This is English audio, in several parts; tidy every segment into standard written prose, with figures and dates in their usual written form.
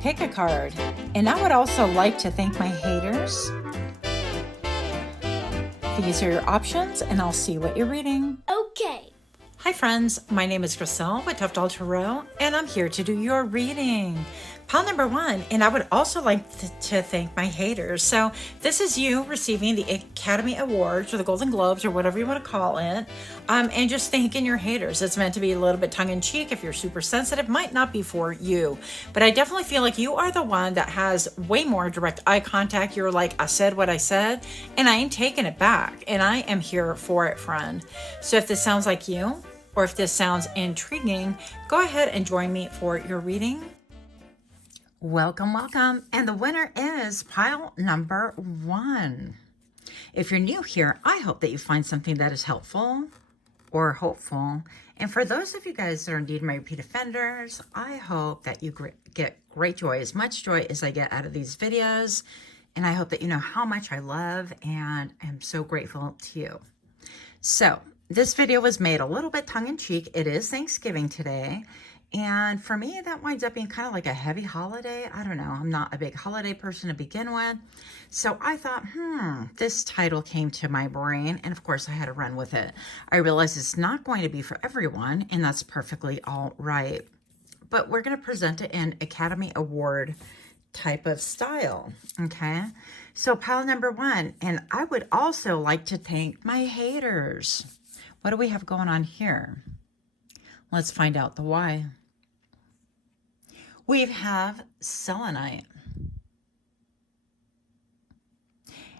Pickacard. And I would also like to thank my haters. These are your options, and I'll see what you're reading. Okay. Hi friends, my name is Griselle with Toughdolltarot, and I'm here to do your reading. Pile number 1, and I would also like to thank my haters. So this is you receiving the Academy Awards or the Golden Globes or whatever you want to call it, and just thanking your haters. It's meant to be a little bit tongue-in-cheek. If you're super sensitive, might not be for you, but I definitely feel like you are the one that has way more direct eye contact. You're like, I said what I said, and I ain't taking it back, and I am here for it, friend. So if this sounds like you, or if this sounds intriguing, go ahead and join me for your reading. Welcome, welcome. And the winner is pile number 1. If you're new here, I hope that you find something that is helpful or hopeful. And for those of you guys that are indeed my repeat offenders, I hope that you get great joy, as much joy as I get out of these videos. And I hope that you know how much I love and am so grateful to you. So this video was made a little bit tongue-in-cheek. It is Thanksgiving today. And for me, that winds up being kind of like a heavy holiday. I don't know. I'm not a big holiday person to begin with. So I thought, this title came to my brain. And of course, I had to run with it. I realized it's not going to be for everyone, and that's perfectly all right. But we're going to present it in Academy Award type of style. Okay. So pile number 1. And I would also like to thank my haters. What do we have going on here? Let's find out the why. We have selenite.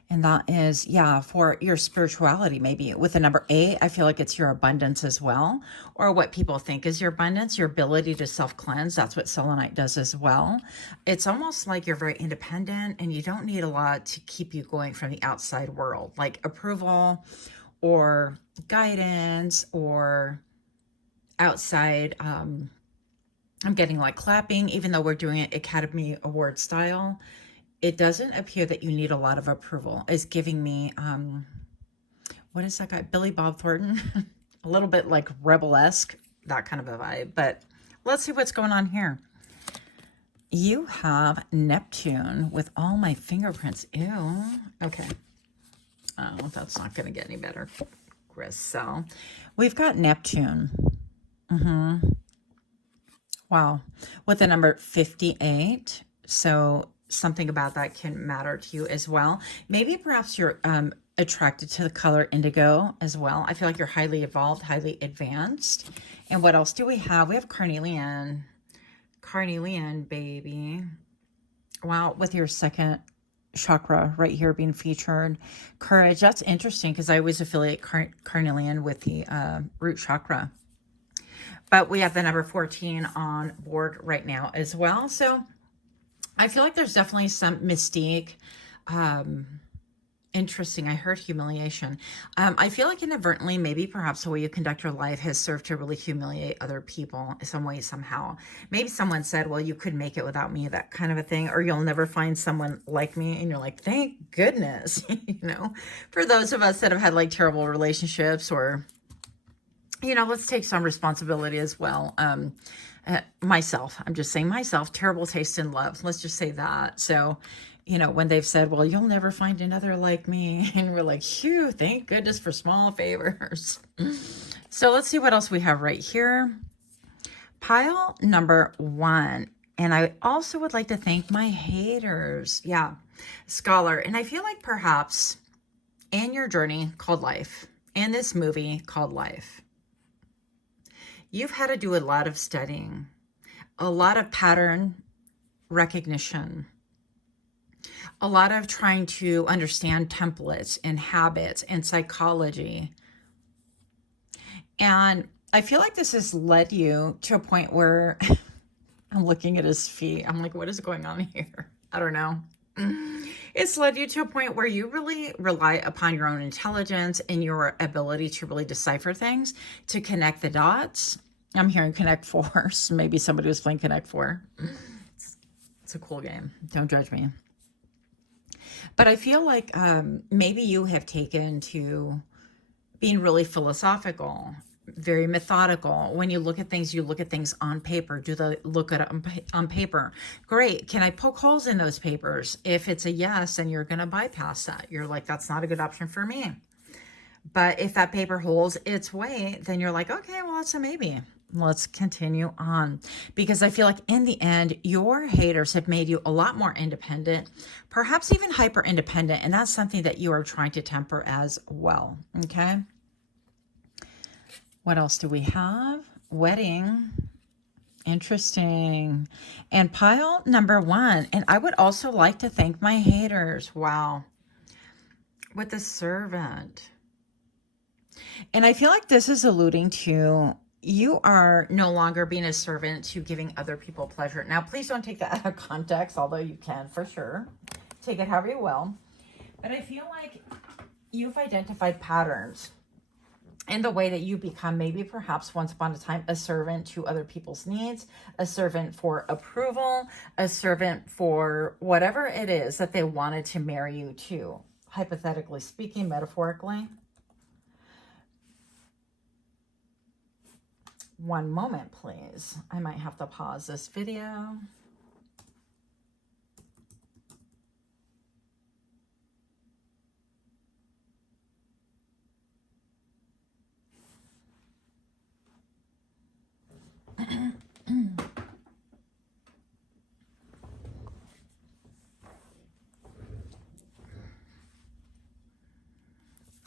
And that is, yeah, for your spirituality, maybe. With the number 8, I feel like it's your abundance as well. Or what people think is your abundance, your ability to self-cleanse. That's what selenite does as well. It's almost like you're very independent and you don't need a lot to keep you going from the outside world. Like approval or guidance or outside. I'm getting like clapping, even though we're doing it Academy Award style. It doesn't appear that you need a lot of approval. It's giving me, what is that guy? Billy Bob Thornton. A little bit like rebel-esque, that kind of a vibe. But let's see what's going on here. You have Neptune with all my fingerprints. Ew. Okay. Oh, that's not going to get any better. So we've got Neptune. Wow. With the number 58. So something about that can matter to you as well. Maybe perhaps you're attracted to the color indigo as well. I feel like you're highly evolved, highly advanced. And what else do we have? We have carnelian. Carnelian, baby. Wow, with your second chakra right here being featured. Courage. That's interesting because I always affiliate carnelian with the root chakra. But we have the number 14 on board right now as well. So I feel like there's definitely some mystique. Interesting. I heard humiliation. I feel like inadvertently, maybe perhaps the way you conduct your life has served to really humiliate other people in some way, somehow. Maybe someone said, well, you could make it without me, that kind of a thing. Or you'll never find someone like me. And you're like, thank goodness. You know, for those of us that have had like terrible relationships or, you know, let's take some responsibility as well. Myself, I'm just saying myself, terrible taste in love. Let's just say that. So, you know, when they've said, well, you'll never find another like me. And we're like, phew, thank goodness for small favors. So let's see what else we have right here. Pile number 1. And I also would like to thank my haters. Yeah, scholar. And I feel like perhaps in your journey called life, in this movie called life, you've had to do a lot of studying, a lot of pattern recognition, a lot of trying to understand templates and habits and psychology. And I feel like this has led you to a point where I'm looking at his feet. I'm like, what is going on here? I don't know. It's led you to a point where you really rely upon your own intelligence and your ability to really decipher things, to connect the dots. I'm hearing Connect 4. So maybe somebody was playing Connect 4. It's a cool game. Don't judge me. But I feel like maybe you have taken to being really philosophical very methodical. When you look at things, you look at things on paper. Do they look at it on paper? Great. Can I poke holes in those papers? If it's a yes, then you're going to bypass that. You're like, that's not a good option for me. But if that paper holds its weight, then you're like, okay, well, that's a maybe. Let's continue on, because I feel like in the end, your haters have made you a lot more independent, perhaps even hyper independent. And that's something that you are trying to temper as well. Okay. What else do we have? Wedding. Interesting. And pile number 1. And I would also like to thank my haters. Wow. With the Servant. And I feel like this is alluding to you are no longer being a servant to giving other people pleasure. Now, please don't take that out of context, although you can for sure. Take it however you will. But I feel like you've identified patterns in the way that you become maybe perhaps once upon a time a servant to other people's needs, a servant for approval, a servant for whatever it is that they wanted to marry you to, hypothetically speaking, metaphorically. One moment, please. I might have to pause this video.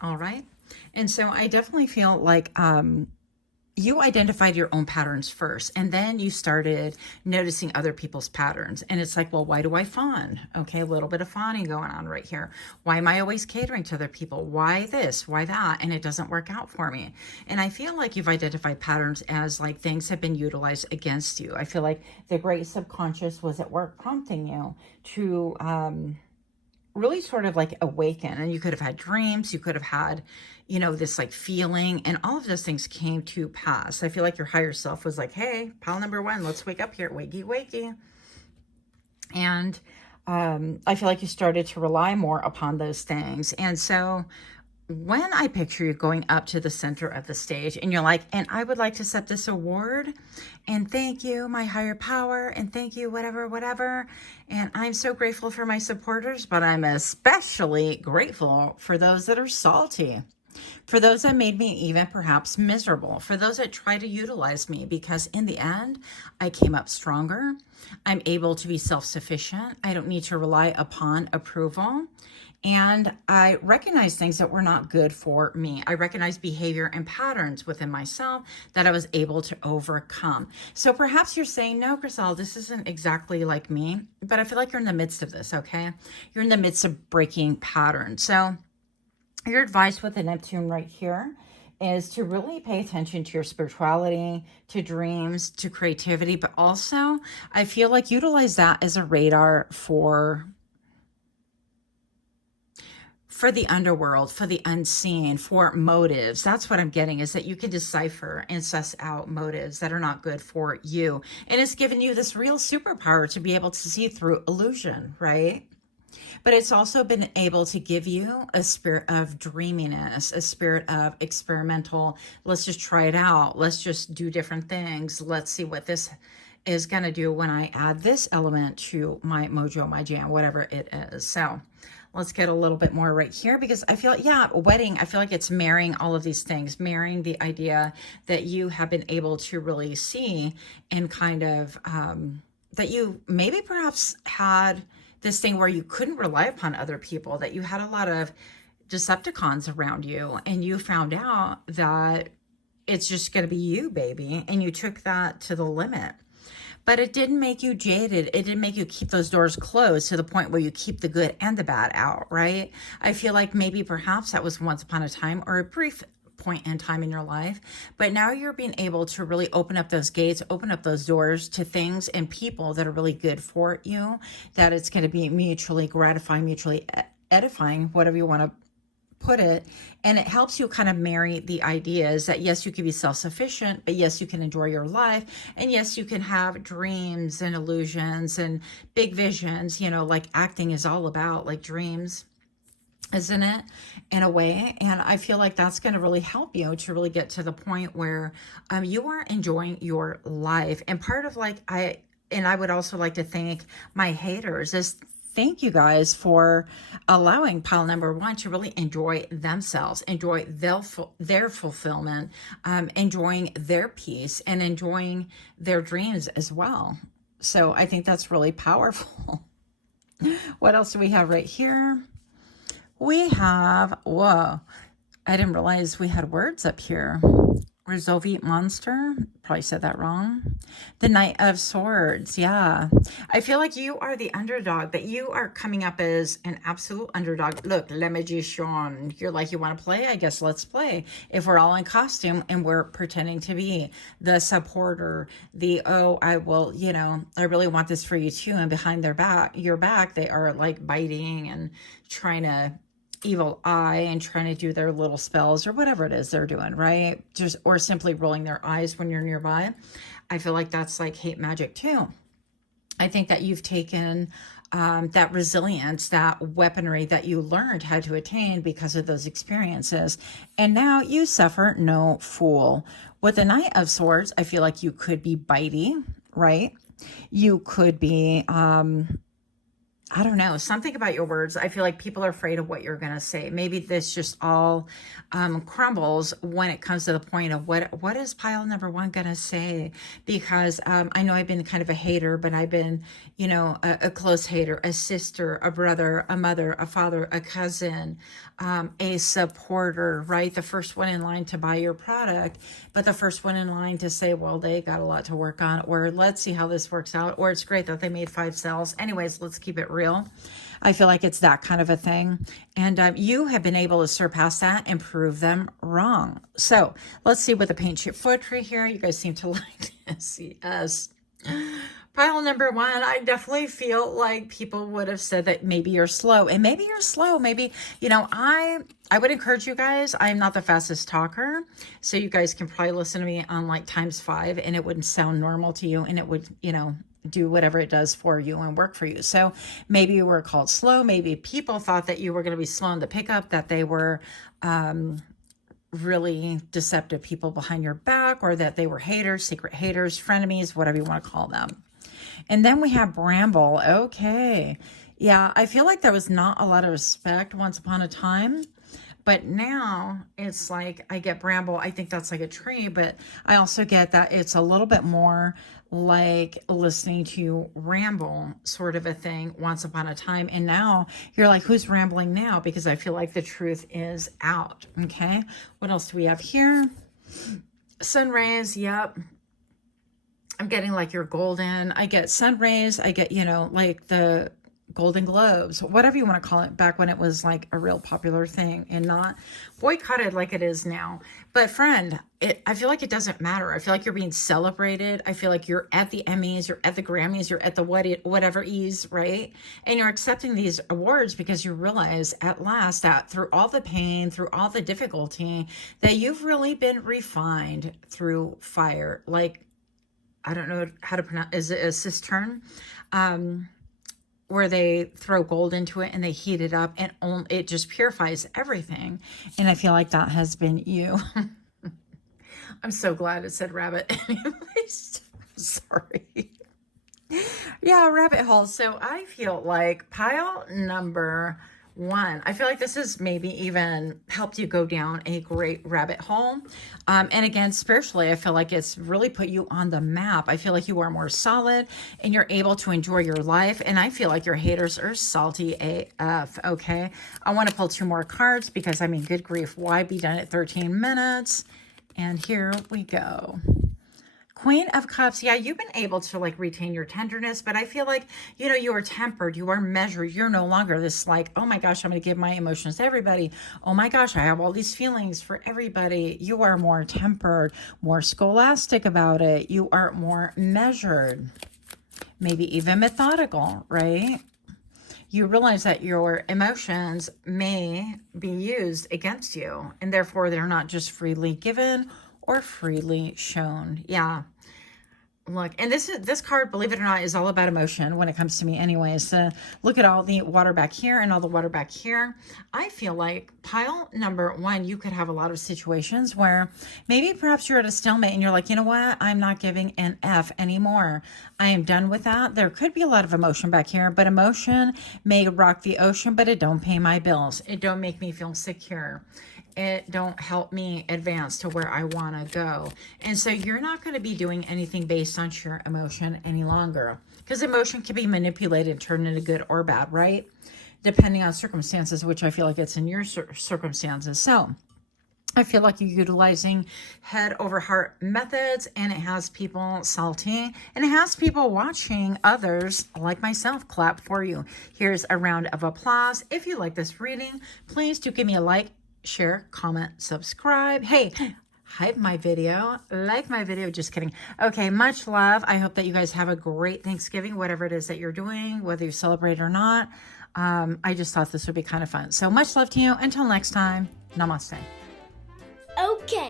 All right. And so I definitely feel like you identified your own patterns first, and then you started noticing other people's patterns. And it's like, well, why do I fawn? Okay, a little bit of fawning going on right here. Why am I always catering to other people? Why this? Why that? And it doesn't work out for me. And I feel like you've identified patterns as like things have been utilized against you. I feel like the great subconscious was at work prompting you to really sort of like awaken. And you could have had dreams, you could have had, you know, this like feeling, and all of those things came to pass. I feel like your higher self was like, hey, pile number 1, let's wake up here, wakey, wakey. And I feel like you started to rely more upon those things. And so when I picture you going up to the center of the stage and you're like, and I would like to set this award and thank you, my higher power, and thank you, whatever, whatever. And I'm so grateful for my supporters, but I'm especially grateful for those that are salty, for those that made me even perhaps miserable, for those that try to utilize me, because in the end, I came up stronger. I'm able to be self-sufficient. I don't need to rely upon approval. And I recognize things that were not good for me. I recognize behavior and patterns within myself that I was able to overcome. So perhaps you're saying, no, Griselle, this isn't exactly like me, but I feel like you're in the midst of this, okay? You're in the midst of breaking patterns. So your advice with the Neptune right here is to really pay attention to your spirituality, to dreams, to creativity, but also I feel like utilize that as a radar for the underworld, for the unseen, for motives. That's what I'm getting, is that you can decipher and suss out motives that are not good for you. And it's given you this real superpower to be able to see through illusion, right? But it's also been able to give you a spirit of dreaminess, a spirit of experimental, let's just try it out. Let's just do different things. Let's see what this is going to do when I add this element to my mojo, my jam, whatever it is. So let's get a little bit more right here, because I feel like, yeah, wedding, I feel like it's marrying all of these things, marrying the idea that you have been able to really see and kind of, that you maybe perhaps had this thing where you couldn't rely upon other people, that you had a lot of Decepticons around you, and you found out that it's just going to be you, baby. And you took that to the limit. But it didn't make you jaded. It didn't make you keep those doors closed to the point where you keep the good and the bad out, right? I feel like maybe perhaps that was once upon a time, or a brief point in time in your life, but now you're being able to really open up those gates, open up those doors to things and people that are really good for you, that it's going to be mutually gratifying, mutually edifying, whatever you want to put it. And it helps you kind of marry the ideas that yes, you can be self-sufficient, but yes, you can enjoy your life. And yes, you can have dreams and illusions and big visions, you know, like acting is all about, like dreams. isn't it, in a way? And I feel like that's going to really help you to really get to the point where you are enjoying your life. And part of like, I would also like to thank my haters, is thank you guys for allowing pile number one to really enjoy themselves, enjoy their fulfillment, enjoying their peace, and enjoying their dreams as well. So I think that's really powerful. What else do we have right here? We have, whoa, I didn't realize we had words up here. Resolvite Monster, probably said that wrong. The Knight of Swords, yeah. I feel like you are the underdog, that you are coming up as an absolute underdog. Look, Le Magician, you're like, you want to play? I guess let's play. If we're all in costume and we're pretending to be the supporter, the, oh, I will, you know, I really want this for you too. And behind your back, they are like biting and trying to evil eye and trying to do their little spells or whatever it is they're doing, right? Just, or simply rolling their eyes when you're nearby. I feel like that's like hate magic too. I think that you've taken that resilience, that weaponry that you learned how to attain because of those experiences, and now you suffer no fool. With the Knight of Swords, I feel like you could be bitey, right? You could be I don't know, something about your words. I feel like people are afraid of what you're going to say. Maybe this just all crumbles when it comes to the point of what is pile number one going to say? Because I know I've been kind of a hater, but I've been, you know, a close hater, a sister, a brother, a mother, a father, a cousin, a supporter, right? The first one in line to buy your product, but the first one in line to say, well, they got a lot to work on, or let's see how this works out, or it's great that they made 5 sales. Anyways, let's keep it real. I feel like it's that kind of a thing. And you have been able to surpass that and prove them wrong. So let's see with the paint chip poetry here. You guys seem to like this. Yes. Pile number one, I definitely feel like people would have said that maybe you're slow, and maybe you're slow. Maybe, you know, I would encourage you guys. I'm not the fastest talker, so you guys can probably listen to me on like ×5 and it wouldn't sound normal to you, and it would, you know, do whatever it does for you and work for you. So maybe you were called slow. Maybe people thought that you were going to be slow in the pickup, that they were really deceptive people behind your back, or that they were haters, secret haters, frenemies, whatever you want to call them. And then we have Bramble. Okay. Yeah, I feel like there was not a lot of respect once upon a time, but now it's like I get Bramble. I think that's like a tree, but I also get that it's a little bit more like listening to you ramble sort of a thing once upon a time. And now you're like, who's rambling now? Because I feel like the truth is out. Okay. What else do we have here? Sun rays. Yep. I'm getting like your golden, I get sun rays, I get, you know, like the Golden Globes, whatever you want to call it, back when it was like a real popular thing and not boycotted like it is now. But friend, I feel like it doesn't matter. I feel like you're being celebrated. I feel like you're at the Emmys, you're at the Grammys, you're at the whatever E's, right? And you're accepting these awards because you realize at last that through all the pain, through all the difficulty, that you've really been refined through fire. Like, I don't know how to pronounce, is it a cistern? Where they throw gold into it and they heat it up and it just purifies everything. And I feel like that has been you. I'm so glad it said rabbit. Anyways, sorry. Yeah, rabbit hole. So I feel like pile number one, I feel like this has maybe even helped you go down a great rabbit hole. And again, spiritually, I feel like it's really put you on the map. I feel like you are more solid and you're able to enjoy your life. And I feel like your haters are salty AF, okay? I want to pull 2 more cards because, I mean, good grief, why be done at 13 minutes? And here we go. Queen of Cups. Yeah, you've been able to like retain your tenderness, but I feel like, you know, you are tempered, you are measured. You're no longer this like, oh my gosh, I'm going to give my emotions to everybody. Oh my gosh, I have all these feelings for everybody. You are more tempered, more scholastic about it. You are more measured, maybe even methodical, right? You realize that your emotions may be used against you, and therefore they're not just freely given or freely shown. Yeah. Look, and this card, believe it or not, is all about emotion when it comes to me anyways. Look at all the water back here and all the water back here. I feel like pile number one, you could have a lot of situations where maybe perhaps you're at a stalemate and you're like, you know what? I'm not giving an F anymore. I am done with that. There could be a lot of emotion back here, but emotion may rock the ocean, but it don't pay my bills. It don't make me feel secure. It don't help me advance to where I want to go. And so you're not going to be doing anything based on sheer emotion any longer, because emotion can be manipulated and turned into good or bad, right? Depending on circumstances, which I feel like it's in your circumstances. So I feel like you're utilizing head over heart methods, and it has people salty, and it has people watching others like myself clap for you. Here's a round of applause. If you like this reading, please do give me a like, share, comment, subscribe. Hey, hype my video, like my video. Just kidding. Okay, much love. I hope that you guys have a great Thanksgiving, whatever it is that you're doing, whether you celebrate or not. I just thought this would be kind of fun. So much love to you. Until next time, namaste. Okay.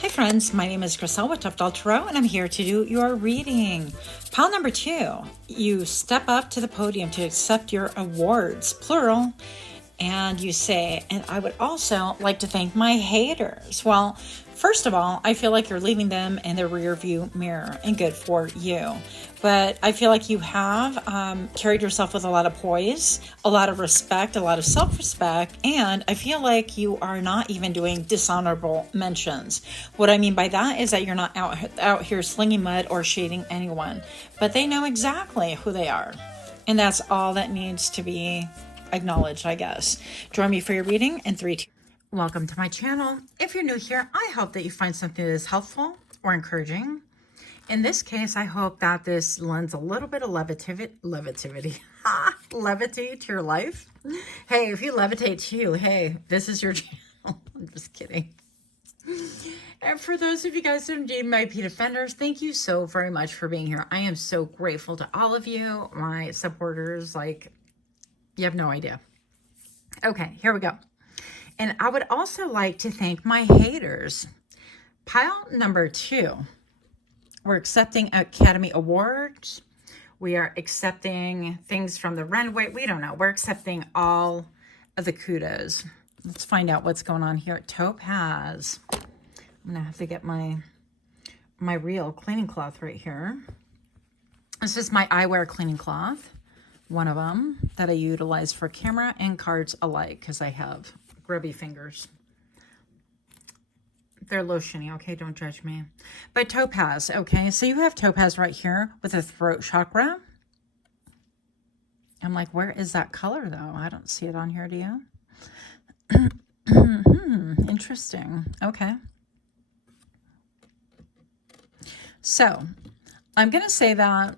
Hi friends, my name is Griselle with Toughdoll Tarot, and I'm here to do your reading. Pile number 2, you step up to the podium to accept your awards, plural. And you say, and I would also like to thank my haters. Well, first of all, I feel like you're leaving them in their rear view mirror, and good for you. But I feel like you have carried yourself with a lot of poise, a lot of respect, a lot of self-respect, and I feel like you are not even doing dishonorable mentions. What I mean by that is that you're not out here slinging mud or shading anyone, but they know exactly who they are. And that's all that needs to be acknowledged, I guess. Join me for your reading in 3, 2. Welcome to my channel. If you're new here, I hope that you find something that is helpful or encouraging. In this case, I hope that this lends a little bit of levity to your life. Hey, if you levitate too, hey, this is your channel. I'm just kidding. And for those of you guys that are indeed my repeat offenders, thank you so very much for being here. I am so grateful to all of you, my supporters. Like, you have no idea. Okay, here we go. And I would also like to thank my haters. Pile number 2. We're accepting Academy Awards. We are accepting things from the runway. We don't know. We're accepting all of the kudos. Let's find out what's going on here at Topaz. I'm going to have to get my real cleaning cloth right here. This is my eyewear cleaning cloth. One of them that I utilize for camera and cards alike, because I have grubby fingers. They're lotiony, okay? Don't judge me. But Topaz, okay? So you have Topaz right here with a throat chakra. I'm like, where is that color, though? I don't see it on here, do you? Interesting. Okay. So I'm going to say that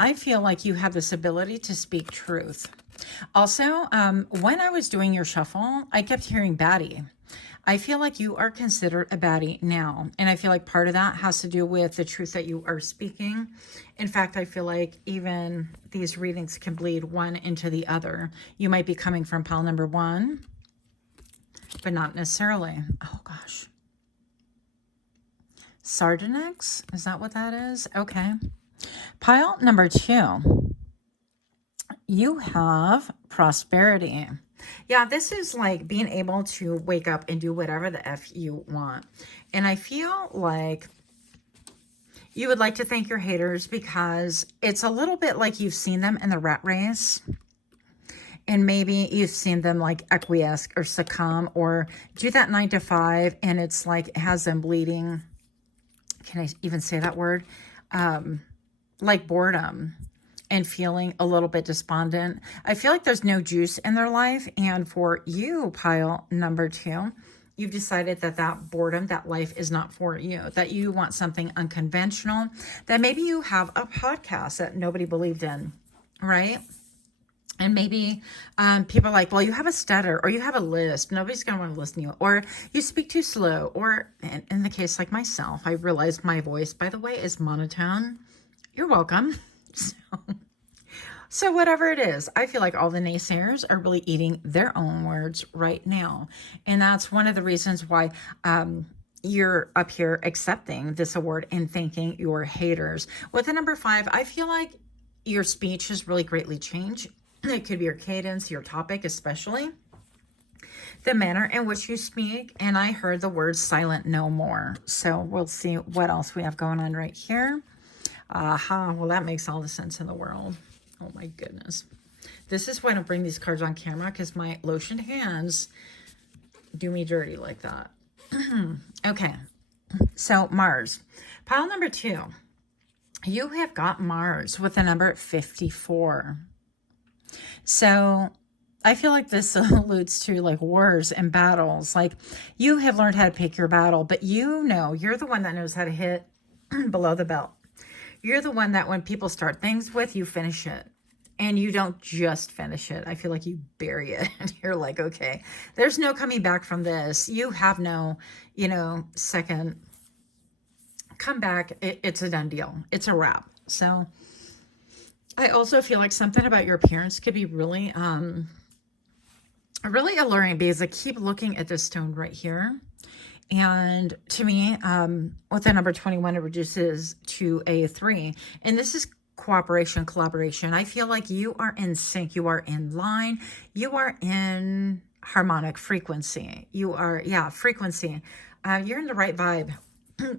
I feel like you have this ability to speak truth. Also, when I was doing your shuffle, I kept hearing baddie. I feel like you are considered a baddie now. And I feel like part of that has to do with the truth that you are speaking. In fact, I feel like even these readings can bleed one into the other. You might be coming from pile number 1, but not necessarily. Oh, gosh. Sardonyx? Is that what that is? Okay. Pile number 2, you have prosperity. Yeah, this is like being able to wake up and do whatever the F you want. And I feel like you would like to thank your haters, because it's a little bit like you've seen them in the rat race. And maybe you've seen them like acquiesce or succumb or do that 9 to 5. And it's like, it has them bleeding. Can I even say that word? Like boredom and feeling a little bit despondent. I feel like there's no juice in their life. And for you, pile number 2, you've decided that that boredom, that life is not for you, that you want something unconventional, that maybe you have a podcast that nobody believed in, right? And maybe people are like, well, you have a stutter, or you have a lisp. Nobody's going to want to listen to you. Or you speak too slow. Or in the case like myself, I realized my voice, by the way, is monotone. You're welcome. So whatever it is, I feel like all the naysayers are really eating their own words right now. And that's one of the reasons why you're up here accepting this award and thanking your haters. With the number 5, I feel like your speech has really greatly changed. It could be your cadence, your topic, especially the manner in which you speak. And I heard the word silent no more. So we'll see what else we have going on right here. Aha, well, that makes all the sense in the world. Oh my goodness. This is why I don't bring these cards on camera, because my lotioned hands do me dirty like that. Okay, so Mars. Pile number 2. You have got Mars with the number 54. So I feel like this alludes to like wars and battles. Like you have learned how to pick your battle, but you know, you're the one that knows how to hit below the belt. You're the one that when people start things with, you finish it. And you don't just finish it. I feel like you bury it. And you're like, okay, there's no coming back from this. You have no, you know, second comeback. It's a done deal. It's a wrap. So I also feel like something about your appearance could be really, really alluring, because I keep looking at this stone right here. And to me, with the number 21, it reduces to a 3. And this is cooperation, collaboration. I feel like you are in sync. You are in line. You are in harmonic frequency. You are, yeah, frequency. You're in the right vibe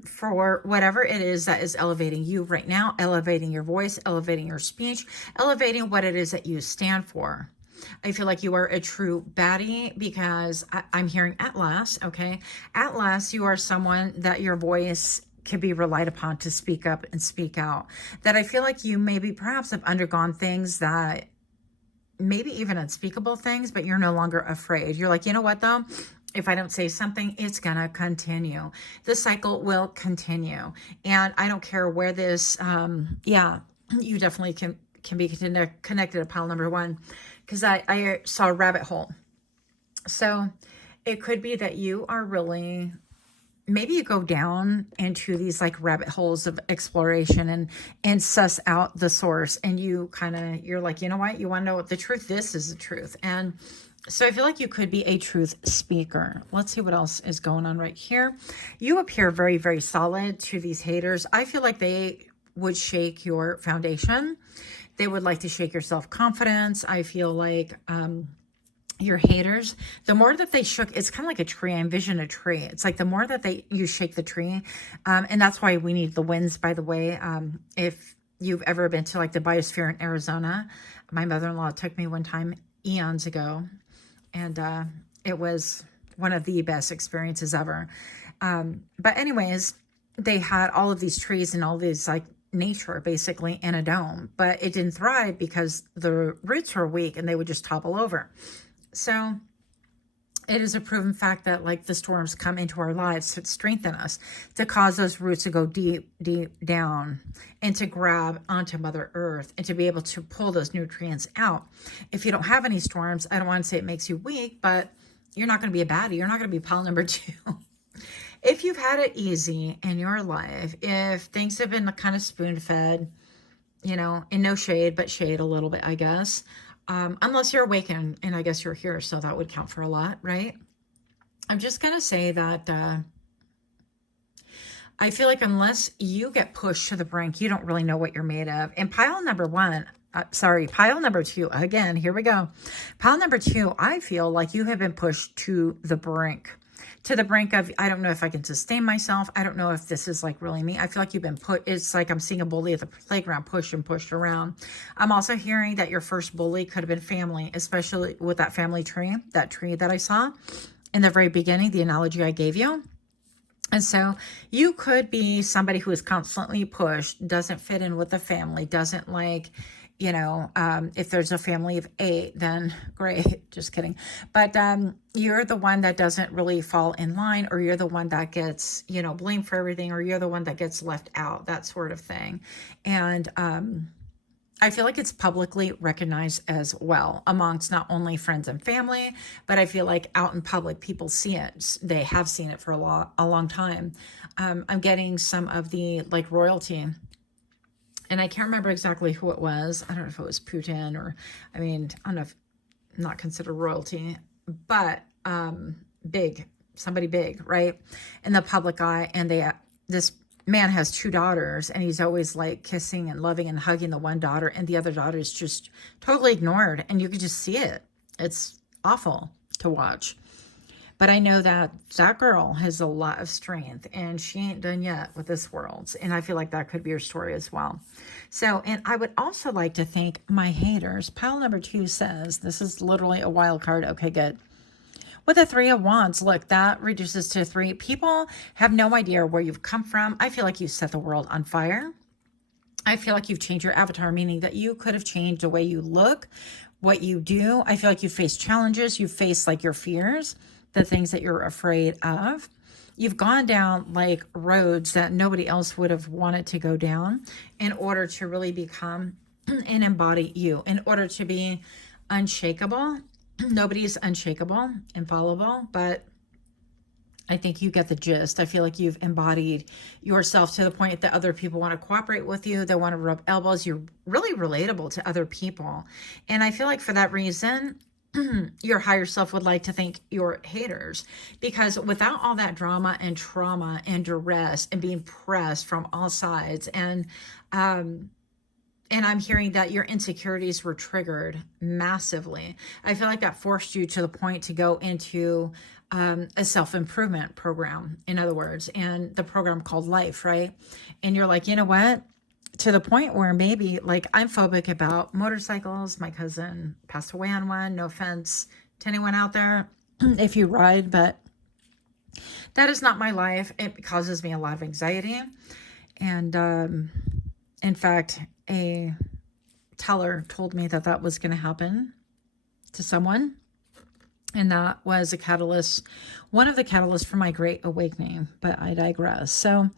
for whatever it is that is elevating you right now, elevating your voice, elevating your speech, elevating what it is that you stand for. I feel like you are a true baddie, because I'm hearing at last, okay? At last, you are someone that your voice can be relied upon to speak up and speak out. That I feel like you maybe perhaps have undergone things that maybe even unspeakable things, but you're no longer afraid. You're like, you know what though? If I don't say something, it's going to continue. The cycle will continue. And I don't care where this, yeah, you definitely can be connected to pile number 1, because I saw a rabbit hole. So it could be that you are really, maybe you go down into these like rabbit holes of exploration and suss out the source, and you kind of, you're like, you know what, you want to know what the truth, this is the truth. And so I feel like you could be a truth speaker. Let's see what else is going on right here. You appear very, very solid to these haters. I feel like they would shake your foundation. They would like to shake your self-confidence. I feel like your haters, the more that they shook, it's kind of like a tree. I envision a tree. It's like the more that you shake the tree. And that's why we need the winds, by the way. If you've ever been to like the biosphere in Arizona, my mother-in-law took me one time eons ago. And it was one of the best experiences ever. But anyways, they had all of these trees and all these like nature basically in a dome, but it didn't thrive because the roots were weak and they would just topple over. So it is a proven fact that like the storms come into our lives to strengthen us, to cause those roots to go deep, deep down and to grab onto Mother Earth and to be able to pull those nutrients out. If you don't have any storms, I don't want to say it makes you weak, but you're not going to be a baddie. You're not going to be pile number 2. If you've had it easy in your life, if things have been kind of spoon-fed, you know, and no shade, but shade a little bit, I guess, unless you're awakened, and I guess you're here, so that would count for a lot, right? I'm just going to say that I feel like unless you get pushed to the brink, you don't really know what you're made of. And pile number 2, again, here we go. Pile number 2, I feel like you have been pushed to the brink. To the brink of, I don't know if I can sustain myself. I don't know if this is like really me. I feel like you've been put, it's like I'm seeing a bully at the playground pushed and pushed around. I'm also hearing that your first bully could have been family, especially with that family tree, that tree that I saw in the very beginning, the analogy I gave you. And so you could be somebody who is constantly pushed, doesn't fit in with the family, doesn't like, you know, if there's a family of 8, then great. Just kidding. But you're the one that doesn't really fall in line, or you're the one that gets, you know, blamed for everything, or you're the one that gets left out, that sort of thing. And I feel like it's publicly recognized as well amongst not only friends and family, but I feel like out in public, people see it. They have seen it for a long time. I'm getting some of the like royalty, and I can't remember exactly who it was. I don't know if it was Putin or, I mean, I don't know if not considered royalty, but big somebody big, right? In the public eye. And this man has 2 daughters, and he's always like kissing and loving and hugging the one daughter, and the other daughter is just totally ignored. And you can just see it. It's awful to watch. But I know that that girl has a lot of strength, and she ain't done yet with this world. And I feel like that could be her story as well. So, and I would also like to thank my haters. Pile number 2 says, this is literally a wild card. Okay, good. With the 3 of Wands, look, that reduces to 3. People have no idea where you've come from. I feel like you set the world on fire. I feel like you've changed your avatar, meaning that you could have changed the way you look, what you do. I feel like you face challenges. You face like your fears, the things that you're afraid of. You've gone down like roads that nobody else would have wanted to go down in order to really become and embody you, in order to be unshakable. Nobody's unshakable, infallible, but I think you get the gist. I feel like you've embodied yourself to the point that other people want to cooperate with you. They want to rub elbows. You're really relatable to other people. And I feel like for that reason, your higher self would like to thank your haters, because without all that drama and trauma and duress and being pressed from all sides, and I'm hearing that your insecurities were triggered massively. I feel like that forced you to the point to go into a self-improvement program, in other words, and the program called life, right? And you're like, you know what? To the point where maybe like I'm phobic about motorcycles. My cousin passed away on one. No offense to anyone out there if you ride, but that is not my life. It causes me a lot of anxiety. And in fact, a teller told me that that was going to happen to someone. And that was a catalyst, one of the catalysts for my great awakening, but I digress. So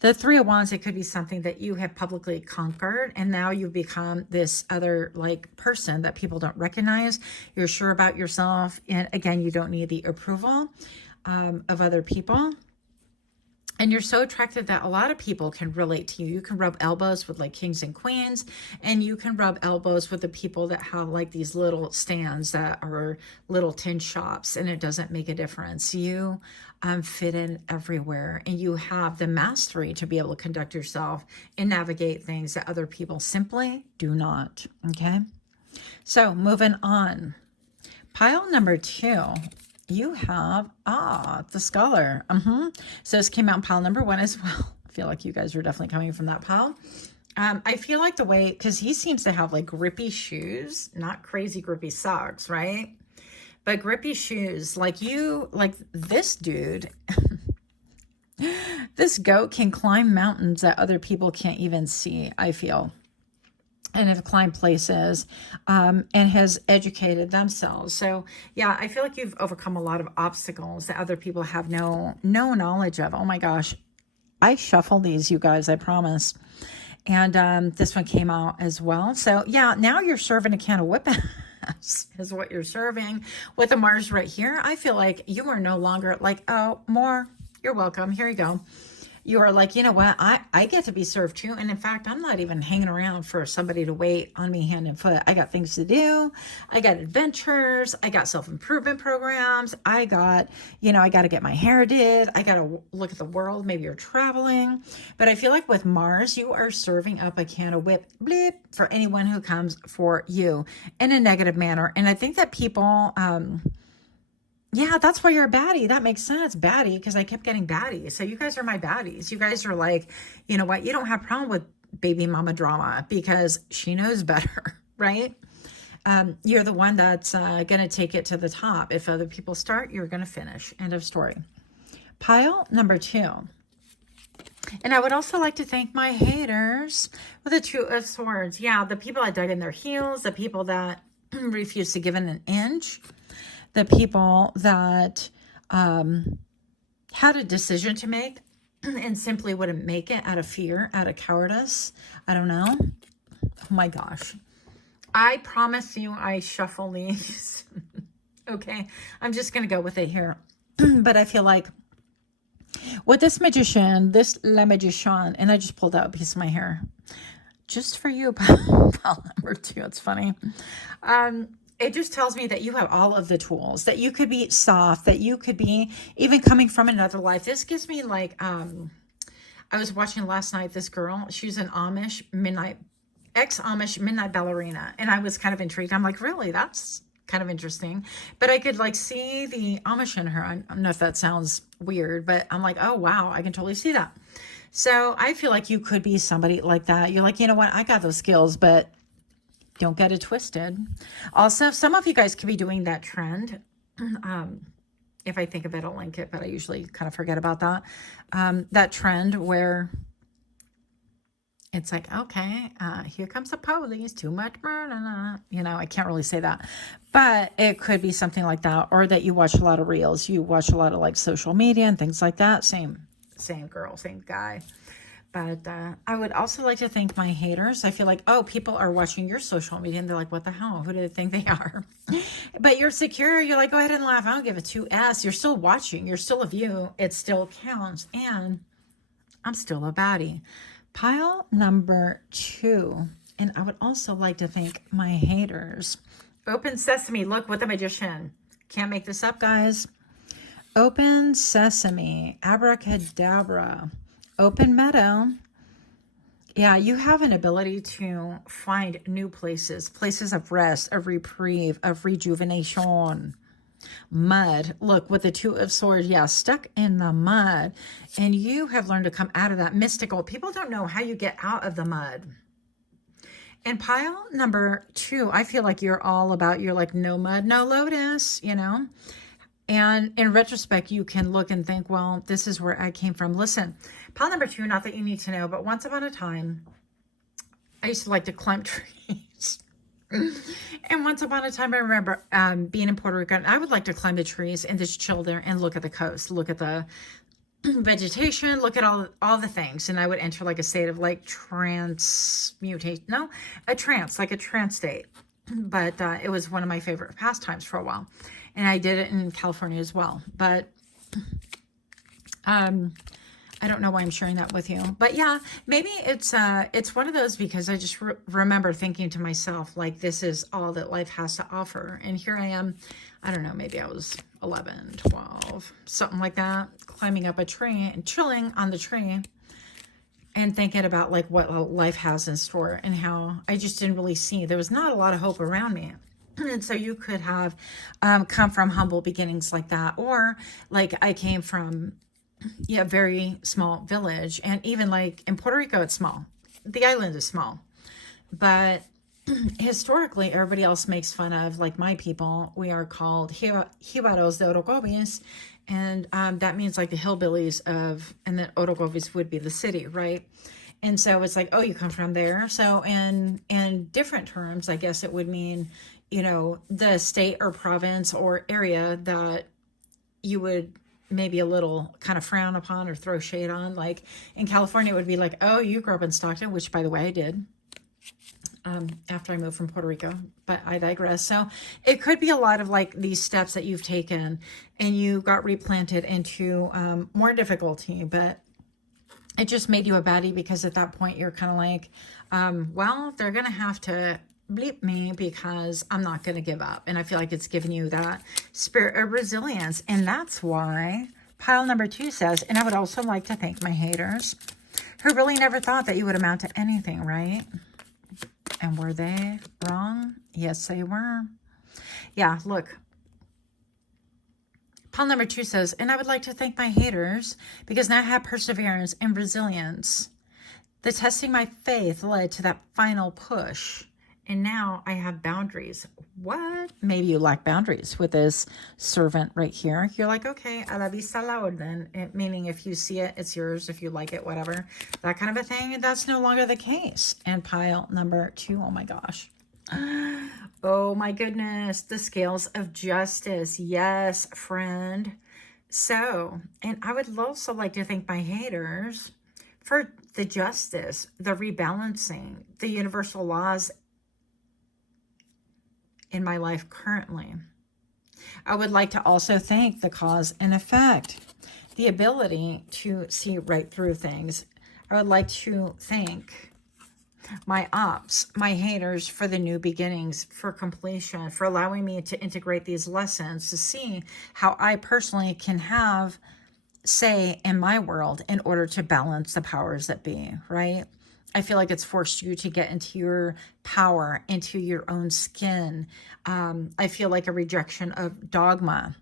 the 3 of Wands, it could be something that you have publicly conquered, and now you've become this other like person that people don't recognize. You're sure about yourself. And again, you don't need the approval of other people. And you're so attractive that a lot of people can relate to you. You can rub elbows with like kings and queens, and you can rub elbows with the people that have like these little stands that are little tin shops, and it doesn't make a difference. You fit in everywhere, and you have the mastery to be able to conduct yourself and navigate things that other people simply do not. Okay. So moving on. Pile number 2. You have, the Scholar. So this came out in pile number 1 as well. I feel like you guys are definitely coming from that pile. I feel like the way, because he seems to have like grippy shoes, not crazy grippy socks, right? But grippy shoes, like you, like this dude, this goat can climb mountains that other people can't even see, I feel. And have climbed places and has educated themselves. So yeah, I feel like you've overcome a lot of obstacles that other people have no knowledge of. Oh my gosh, I shuffle these, you guys, I promise. And this one came out as well. So yeah, now you're serving a can of whip ass is what you're serving with the Mars right here. I feel like you are no longer like, oh, more, you're welcome, here you go. You are like, you know what, I get to be served too. And in fact, I'm not even hanging around for somebody to wait on me hand and foot. I got things to do. I got adventures. I got self-improvement programs. I got, I got to get my hair did. I got to look at the world. Maybe you're traveling. But I feel like with Mars, you are serving up a can of whip bleep for anyone who comes for you in a negative manner. And I think that people... yeah, that's why you're a baddie. That makes sense. Baddie, because I kept getting baddies. So you guys are my baddies. You guys are like, you know what? You don't have a problem with baby mama drama because she knows better, right? You're the one that's going to take it to the top. If other people start, you're going to finish. End of story. Pile number 2. And I would also like to thank my haters with the 2 of Swords. Yeah, the people that dug in their heels, the people that refused to give in an inch, the people that had a decision to make and simply wouldn't make it out of fear, out of cowardice. I don't know. Oh my gosh. I promise you I shuffle these. Okay. I'm just going to go with it here. But I feel like with this magician, this La Magician, and I just pulled out a piece of my hair just for you, pile number 2. It's funny. it just tells me that you have all of the tools, that you could be soft, that you could be even coming from another life. This gives me like, I was watching last night, this girl, she's an ex-Amish midnight ballerina. And I was kind of intrigued. I'm like, really? That's kind of interesting. But I could like see the Amish in her. I don't know if that sounds weird, but I'm like, oh, wow, I can totally see that. So I feel like you could be somebody like that. You're like, you know what? I got those skills, but don't get it twisted. Also, some of you guys could be doing that trend. If I think of it, I'll link it, but I usually kind of forget about that. That trend where it's like, okay, here comes the police, too much murder. You know, I can't really say that, but it could be something like that, or that you watch a lot of reels. You watch a lot of like social media and things like that. Same girl, same guy. But I would also like to thank my haters. I feel like, oh, people are watching your social media and they're like, what the hell? Who do they think they are? But you're secure. You're like, go ahead and laugh. I don't give a 2S. You're still watching. You're still a view. It still counts. And I'm still a baddie. Pile number 2. And I would also like to thank my haters. Open sesame. Look, with the magician. Can't make this up, guys. Open sesame. Abracadabra. Open meadow. Yeah, you have an ability to find new places of rest, of reprieve, of rejuvenation. Mud. Look, with the 2 of swords, yeah, stuck in the mud. And you have learned to come out of that mystical. People don't know how you get out of the mud. And pile number 2, I feel like you're all about, you're like, no mud, no lotus, you know. And in retrospect, you can look and think, well, this is where I came from. Listen, pile number 2, not that you need to know, but once upon a time, I used to like to climb trees. And once upon a time, I remember being in Puerto Rico, and I would like to climb the trees and just chill there and look at the coast, look at the vegetation, look at all the things. And I would enter like a state of like transmutation. No, a trance, like a trance state. But it was one of my favorite pastimes for a while. And I did it in California as well. But I don't know why I'm sharing that with you. But yeah, maybe it's one of those, because I just remember thinking to myself, like, this is all that life has to offer. And here I am, I don't know, maybe I was 11, 12, something like that, climbing up a tree and chilling on the tree and thinking about like what life has in store, and how I just didn't really see. There was not a lot of hope around me. And so you could have come from humble beginnings like that. Or like I came from a very small village. And even like in Puerto Rico, it's small. The island is small. But historically, everybody else makes fun of, like my people, we are called Jibaros de Orocovis. And that means like the hillbillies of, and the Orocovis would be the city, right? And so it's like, oh, you come from there. So in different terms, I guess it would mean, you know, the state or province or area that you would maybe a little kind of frown upon or throw shade on. Like in California, it would be like, oh, you grew up in Stockton, which by the way, I did after I moved from Puerto Rico, but I digress. So it could be a lot of like these steps that you've taken and you got replanted into more difficulty, but it just made you a baddie, because at that point you're kind of like, well, they're going to have to bleep me because I'm not going to give up. And I feel like it's given you that spirit of resilience. And that's why pile number 2 says, and I would also like to thank my haters who really never thought that you would amount to anything, right? And were they wrong? Yes, they were. Yeah, look. Pile number 2 says, and I would like to thank my haters because now I have perseverance and resilience. The testing my faith led to that final push. And now I have boundaries. What? Maybe you lack boundaries with this servant right here. You're like, okay, a la vista la orden. Meaning if you see it, it's yours. If you like it, whatever. That kind of a thing. That's no longer the case. And pile number 2, oh my gosh. Oh my goodness. The scales of justice. Yes, friend. So, and I would also like to thank my haters for the justice, the rebalancing, the universal laws in my life currently. I would like to also thank the cause and effect, the ability to see right through things. I would like to thank my ops, my haters for the new beginnings, for completion, for allowing me to integrate these lessons to see how I personally can have say in my world in order to balance the powers that be, right? I feel like it's forced you to get into your power, into your own skin. I feel like a rejection of dogma.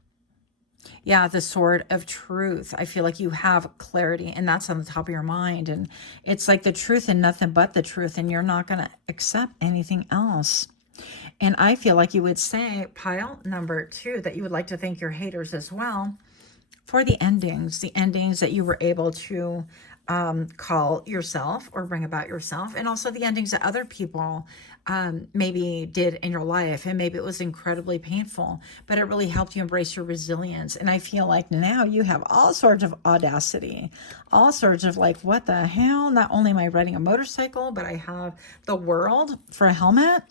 Yeah, the sword of truth. I feel like you have clarity and that's on the top of your mind. And it's like the truth and nothing but the truth. And you're not going to accept anything else. And I feel like you would say, pile number 2, that you would like to thank your haters as well for the endings that you were able to call yourself or bring about yourself, and also the endings that other people maybe did in your life. And maybe it was incredibly painful, but it really helped you embrace your resilience. And I feel like now you have all sorts of audacity, all sorts of like, what the hell? Not only am I riding a motorcycle, but I have the world for a helmet.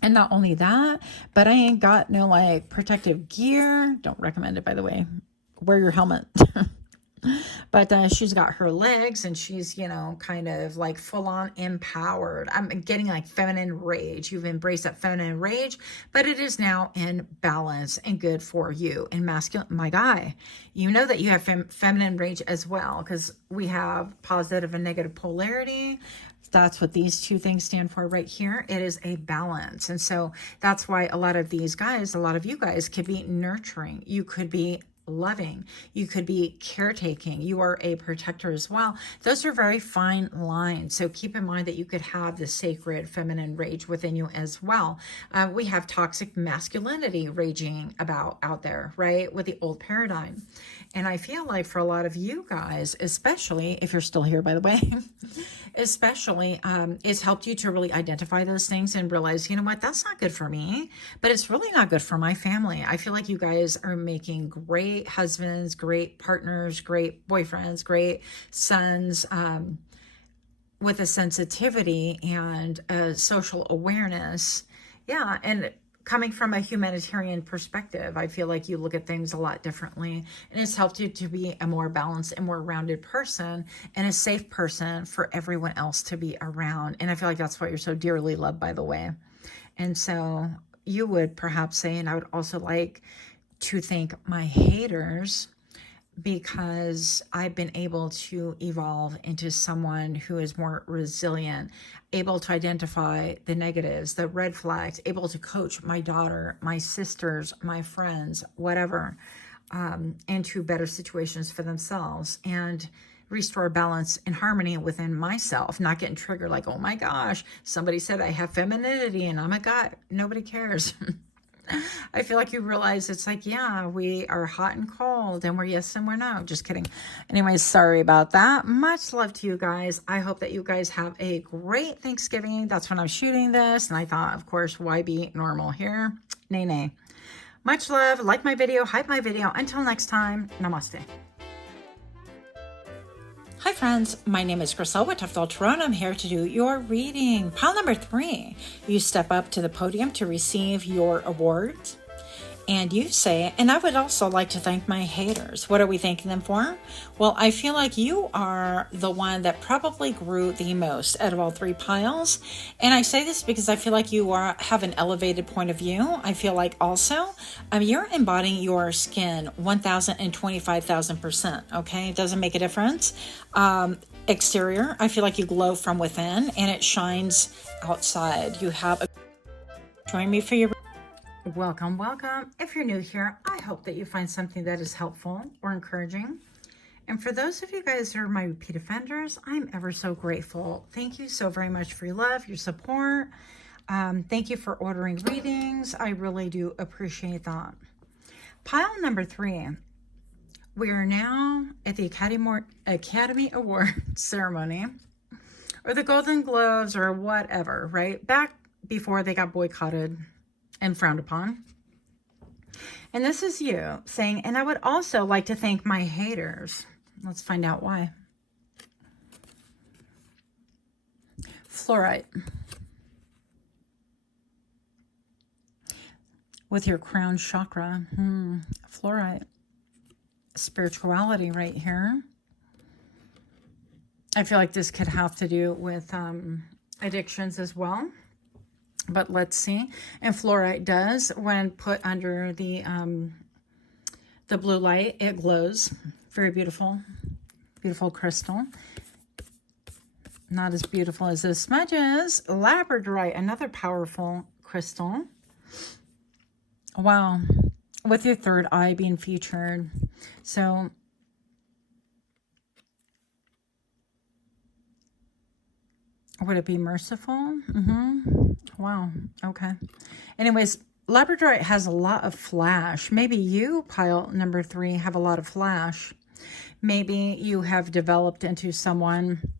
And not only that, but I ain't got no like protective gear. Don't recommend it, by the way. Wear your helmet. But she's got her legs and she's, you know, kind of like full on empowered. I'm getting like feminine rage. You've embraced that feminine rage, but it is now in balance and good for you. And masculine, my guy, you know that you have feminine rage as well, because we have positive and negative polarity. That's what these two things stand for right here. It is a balance. And so that's why a lot of these guys, a lot of you guys could be nurturing. You could be loving. You could be caretaking. You are a protector as well. Those are very fine lines. So keep in mind that you could have the sacred feminine rage within you as well. We have toxic masculinity raging about out there, right? With the old paradigm. And I feel like for a lot of you guys, especially if you're still here, by the way, especially it's helped you to really identify those things and realize, you know what, that's not good for me, but it's really not good for my family. I feel like you guys are making great husbands, great partners, great boyfriends, great sons, with a sensitivity and a social awareness. Yeah. And coming from a humanitarian perspective, I feel like you look at things a lot differently, and it's helped you to be a more balanced and more rounded person and a safe person for everyone else to be around. And I feel like that's why you're so dearly loved, by the way. And so you would perhaps say, and I would also like to thank my haters, because I've been able to evolve into someone who is more resilient, able to identify the negatives, the red flags, able to coach my daughter, my sisters, my friends, whatever, into better situations for themselves and restore balance and harmony within myself, not getting triggered like, oh my gosh, somebody said I have femininity and I'm a guy. Nobody cares. I feel like you realize it's like, yeah, we are hot and cold and we're yes and we're no. Just kidding. Anyways, sorry about that. Much love to you guys. I hope that you guys have a great Thanksgiving. That's when I'm shooting this. And I thought, of course, why be normal here? Nay, nay. Much love. Like my video, hype my video. Until next time, namaste. Hi friends, my name is Griselle with Toughdolltarot, and I'm here to do your reading. Pile number 3, you step up to the podium to receive your awards. And you say, and I would also like to thank my haters. What are we thanking them for? Well, I feel like you are the one that probably grew the most out of all 3 piles. And I say this because I feel like you have an elevated point of view. I feel like also you're embodying your skin 1,000 and 25,000%. Okay, it doesn't make a difference. Exterior, I feel like you glow from within and it shines outside. You have a... Join me for your... Welcome, welcome. If you're new here, I hope that you find something that is helpful or encouraging. And for those of you guys who are my repeat offenders, I'm ever so grateful. Thank you so very much for your love, your support. Thank you for ordering readings. I really do appreciate that. Pile number 3. We are now at the Academy Award ceremony, or the Golden Globes, or whatever, right? Back before they got boycotted and frowned upon. And this is you saying, and I would also like to thank my haters. Let's find out why. Fluorite. With your crown chakra. Fluorite. Spirituality right here. I feel like this could have to do with addictions as well. But let's see. And fluorite does, when put under the blue light, it glows. Very beautiful. Beautiful crystal. Not as beautiful as the smudges. Labradorite, another powerful crystal. Wow. With your third eye being featured. So would it be merciful? Wow. Okay. Anyways, Labradorite has a lot of flash. Maybe you, pile number 3, have a lot of flash. Maybe you have developed into someone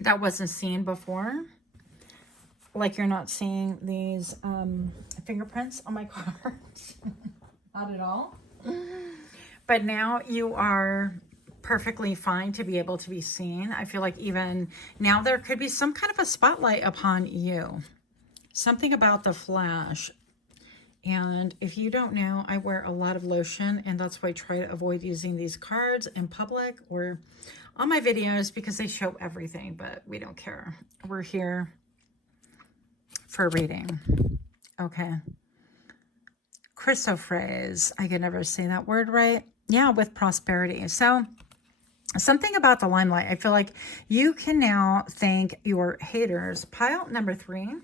that wasn't seen before. Like you're not seeing these fingerprints on my cards. Not at all. But now you are perfectly fine to be able to be seen. I feel like even now there could be some kind of a spotlight upon you. Something about the flash. And if you don't know, I wear a lot of lotion, and that's why I try to avoid using these cards in public or on my videos because they show everything, but we don't care. We're here for a reading. Okay. Chrysophrase. I can never say that word right. Yeah, with prosperity. So something about the limelight. I feel like you can now thank your haters. Pile number 3.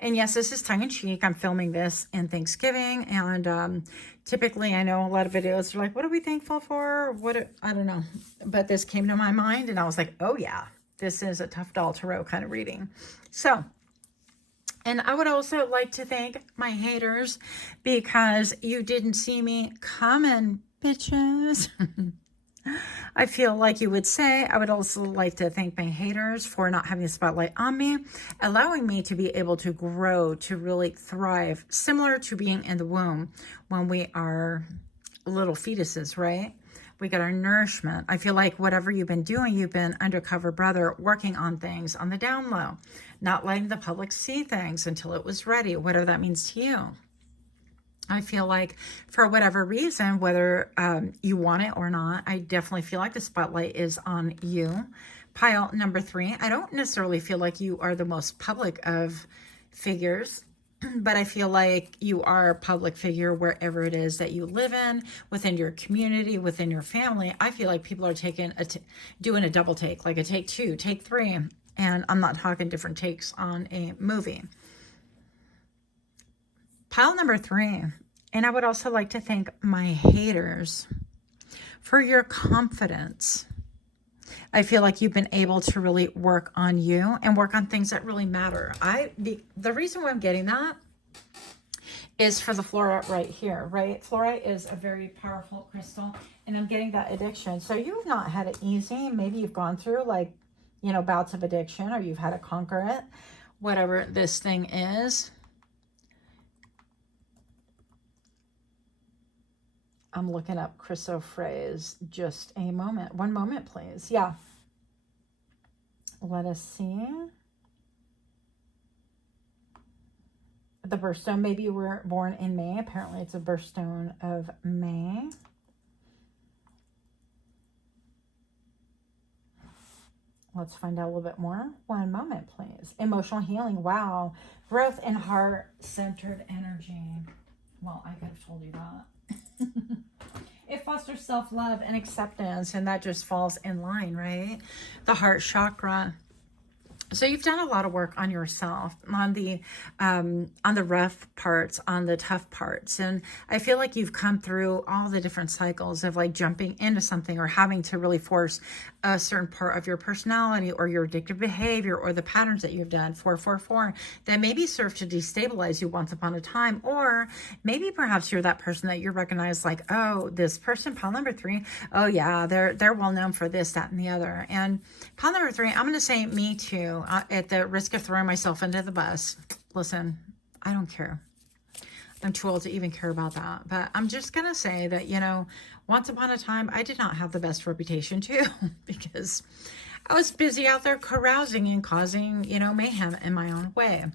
And yes, this is tongue-in-cheek. I'm filming this in Thanksgiving. And typically, I know a lot of videos are like, what are we thankful for? I don't know. But this came to my mind, and I was like, oh, yeah. This is a Toughdolltarot kind of reading. So, and I would also like to thank my haters because you didn't see me coming, bitches. I feel like you would say. I would also like to thank my haters for not having a spotlight on me, allowing me to be able to grow, to really thrive, similar to being in the womb when we are little fetuses, right? We get our nourishment. I feel like whatever you've been doing, you've been undercover brother, working on things on the down low, not letting the public see things until it was ready, whatever that means to you. I feel like for whatever reason, whether you want it or not, I definitely feel like the spotlight is on you. Pile number 3. I don't necessarily feel like you are the most public of figures, but I feel like you are a public figure wherever it is that you live in, within your community, within your family. I feel like people are doing a double take, like a take 2, take 3. And I'm not talking different takes on a movie. Pile number 3, and I would also like to thank my haters for your confidence. I feel like you've been able to really work on you and work on things that really matter. The reason why I'm getting that is for the fluorite right here, right? Fluorite is a very powerful crystal, and I'm getting that addiction. So you've not had it easy. Maybe you've gone through bouts of addiction, or you've had to conquer it, whatever this thing is. I'm looking up chrysophrase. Just a moment. One moment, please. Yeah. Let us see. The birthstone. Maybe you were born in May. Apparently, it's a birthstone of May. Let's find out a little bit more. One moment, please. Emotional healing. Wow. Growth and heart-centered energy. Well, I could have told you that. It fosters self-love and acceptance, and that just falls in line, right? The heart chakra. So you've done a lot of work on yourself, on the rough parts, on the tough parts. And I feel like you've come through all the different cycles of like jumping into something or having to really force a certain part of your personality or your addictive behavior or the patterns that you've done, 444, that maybe serve to destabilize you once upon a time. Or maybe perhaps you're that person that you recognize like, oh, this person, pile number 3, oh yeah, they're well known for this, that, and the other. And pile number 3, I'm going to say me too. At the risk of throwing myself into the bus. Listen, I don't care. I'm too old to even care about that. But I'm just going to say that, once upon a time, I did not have the best reputation too, because I was busy out there carousing and causing, mayhem in my own way.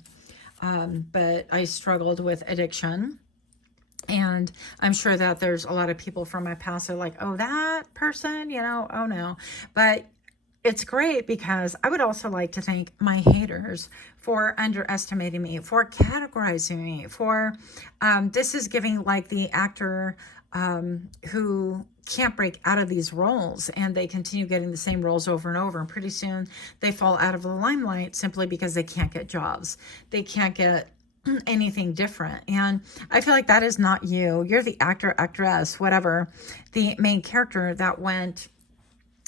But I struggled with addiction. And I'm sure that there's a lot of people from my past that are like, oh, that person, oh no. But it's great because I would also like to thank my haters for underestimating me, for categorizing me, for this is giving like the actor who can't break out of these roles and they continue getting the same roles over and over. And pretty soon they fall out of the limelight simply because they can't get jobs. They can't get anything different. And I feel like that is not you. You're the actor, actress, whatever, the main character that went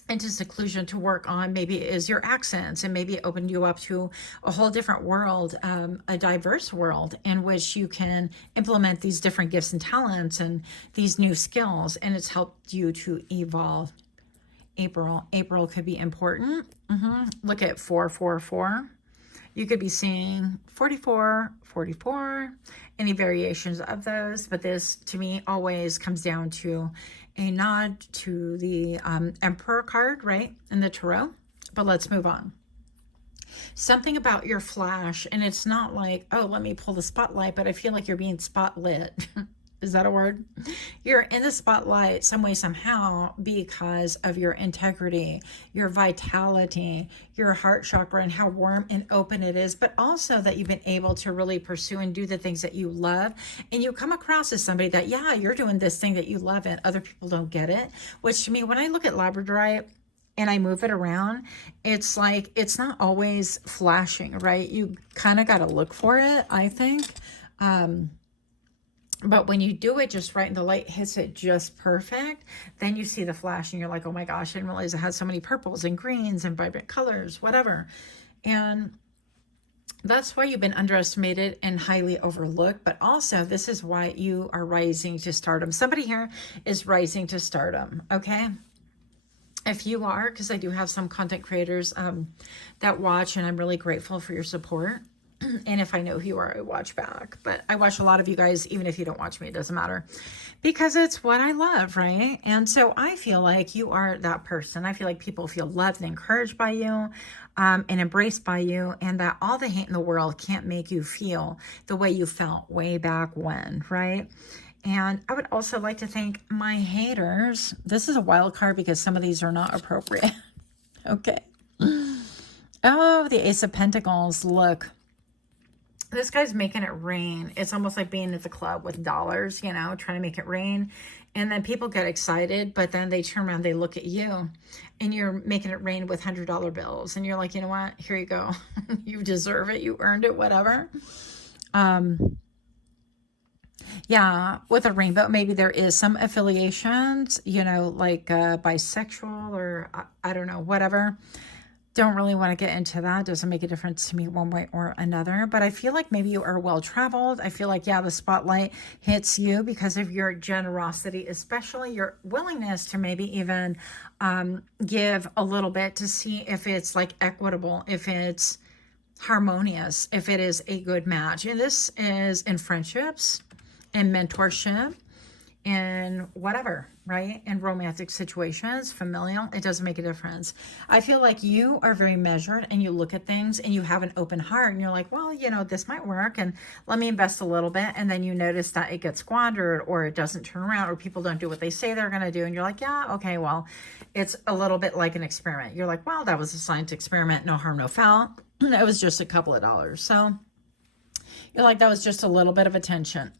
into seclusion to work on maybe is your accents, and maybe it opened you up to a whole different world, a diverse world in which you can implement these different gifts and talents and these new skills, and it's helped you to evolve. April could be important. Look at 444. You could be seeing 44, 44, any variations of those, but this to me always comes down to a nod to the Emperor card, right, in the Tarot. But let's move on. Something about your flash, and it's not like, oh, let me pull the spotlight, but I feel like you're being spotlit. Is that a word? You're in the spotlight some way, somehow, because of your integrity, your vitality, your heart chakra, and how warm and open it is, but also that you've been able to really pursue and do the things that you love. And you come across as somebody that, yeah, you're doing this thing that you love and other people don't get it. Which to me, when I look at Labradorite and I move it around, it's like, it's not always flashing, right? You kind of got to look for it, I think. But when you do it just right and the light hits it just perfect, then you see the flash and you're like, oh my gosh, I didn't realize it had so many purples and greens and vibrant colors, whatever. And that's why you've been underestimated and highly overlooked. But also, this is why you are rising to stardom. Somebody here is rising to stardom, okay? If you are, because I do have some content creators that watch, and I'm really grateful for your support. And if I know who you are, I watch back. But I watch a lot of you guys, even if you don't watch me, it doesn't matter. Because it's what I love, right? And so I feel like you are that person. I feel like people feel loved and encouraged by you and embraced by you. And that all the hate in the world can't make you feel the way you felt way back when, right? And I would also like to thank my haters. This is a wild card because some of these are not appropriate. Okay. Oh, the Ace of Pentacles. Look. This guy's making it rain. It's almost like being at the club with dollars, you know, trying to make it rain. And then people get excited, but then they turn around, they look at you, and you're making it rain with $100 bills. And you're like, you know what? Here you go. You deserve it. You earned it, whatever. Yeah, with a rainbow, maybe there is some affiliations, you know, like bisexual or I don't know, whatever. Don't really want to get into that. Doesn't make a difference to me one way or another. But I feel like maybe you are well-traveled. I feel like, yeah, the spotlight hits you because of your generosity, especially your willingness to maybe even give a little bit to see if it's like equitable, if it's harmonious, if it is a good match. And this is in friendships and mentorship and whatever, right? In romantic situations, familial, it doesn't make a difference. I feel like you are very measured and you look at things and you have an open heart and you're like, well, you know, this might work and let me invest a little bit. And then you notice that it gets squandered or it doesn't turn around or people don't do what they say they're going to do. And you're like, yeah, okay, well, it's a little bit like an experiment. You're like, well, that was a science experiment. No harm, no foul. It was just a couple of dollars. So you're like, that was just a little bit of attention.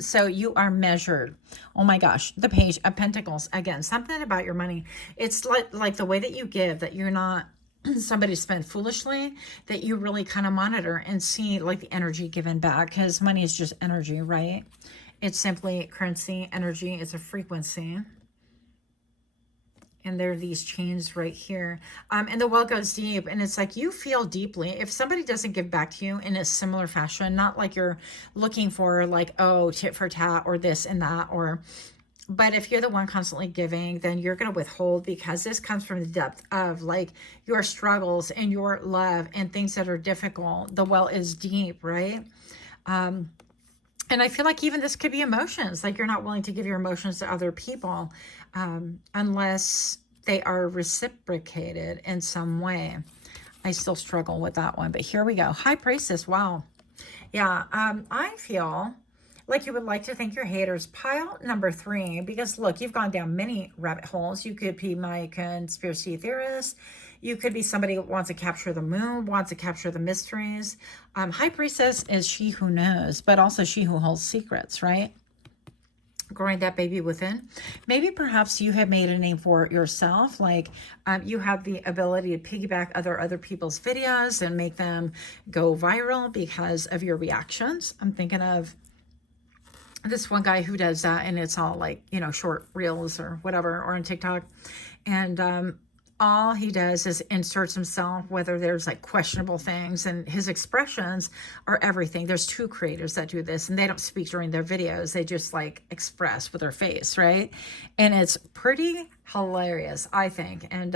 So you are measured. Oh my gosh, the Page of Pentacles. Again, something about your money. It's like the way that you give, that you're not somebody to spend foolishly, that you really kind of monitor and see like the energy given back, because money is just energy, right? It's simply currency, energy. It's a frequency. And there are these chains right here. And the well goes deep. And it's like you feel deeply. If somebody doesn't give back to you in a similar fashion, not like you're looking for like, oh, tit for tat or this and that, but if you're the one constantly giving, then you're going to withhold, because this comes from the depth of like your struggles and your love and things that are difficult. The well is deep, right? And I feel like even this could be emotions, like you're not willing to give your emotions to other people unless they are reciprocated in some way. I still struggle with that one, but here we go. High Priestess, wow. Yeah, I feel like you would like to thank your haters. Pile number 3, because look, you've gone down many rabbit holes. You could be my conspiracy theorist. You could be somebody who wants to capture the moon, wants to capture the mysteries. High Priestess is she who knows, but also she who holds secrets, right? Growing that baby within. Maybe perhaps you have made a name for yourself, like you have the ability to piggyback other people's videos and make them go viral because of your reactions. I'm thinking of this one guy who does that, and it's all like, you know, short reels or whatever, or on TikTok, and all he does is inserts himself, whether there's like questionable things, and his expressions are everything. There's two creators that do this, and they don't speak during their videos. They just like express with their face, right? And it's pretty hilarious, I think. And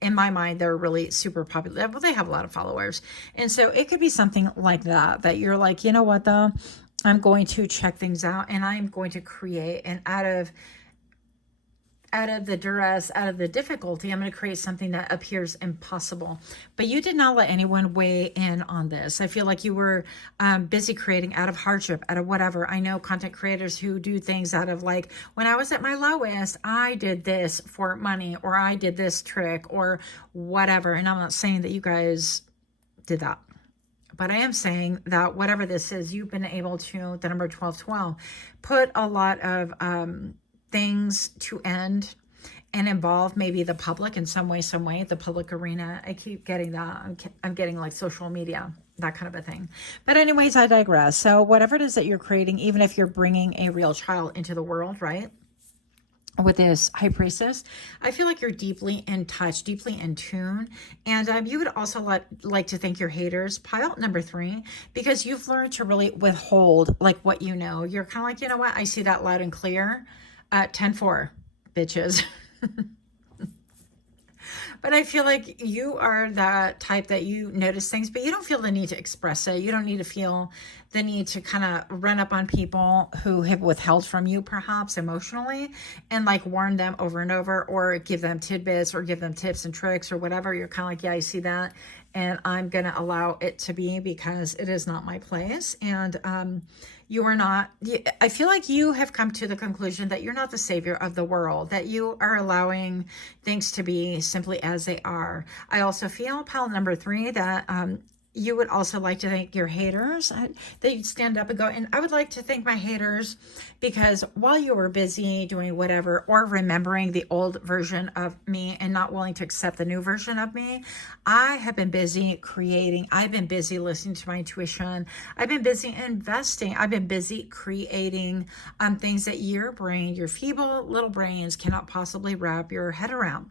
in my mind, they're really super popular. Well, they have a lot of followers. And so it could be something like that, that you're like, you know what, though? I'm going to check things out, and I'm going to create, and out of the duress, out of the difficulty, I'm going to create something that appears impossible. But you did not let anyone weigh in on this. I feel like you were busy creating out of hardship, out of whatever. I know content creators who do things out of like, when I was at my lowest, I did this for money, or I did this trick, or whatever. And I'm not saying that you guys did that, but I am saying that whatever this is, you've been able to, the number 1212, put a lot of things to end and involve maybe the public in some way, the public arena. I keep getting that. I'm getting like social media, that kind of a thing. But anyways, I digress. So whatever it is that you're creating, even if you're bringing a real child into the world, right? With this High Priestess, I feel like you're deeply in touch, deeply in tune. And you would also like to thank your haters, pile number 3, because you've learned to really withhold like what you know. You're kind of like, you know what? I see that loud and clear. 10-4, bitches. But I feel like you are that type that you notice things, but you don't feel the need to express it. You don't need to feel the need to kind of run up on people who have withheld from you, perhaps emotionally, and like warn them over and over, or give them tidbits, or give them tips and tricks or whatever. You're kind of like, yeah, I see that, and I'm going to allow it to be, because it is not my place. And you are not, I feel like you have come to the conclusion that you're not the savior of the world, that you are allowing things to be simply as they are. I also feel, pile number 3, that you would also like to thank your haters, that you'd stand up and go, and I would like to thank my haters, because while you were busy doing whatever, or remembering the old version of me and not willing to accept the new version of me, I have been busy creating. I've been busy listening to my intuition. I've been busy investing. I've been busy creating things that your brain, your feeble little brains, cannot possibly wrap your head around.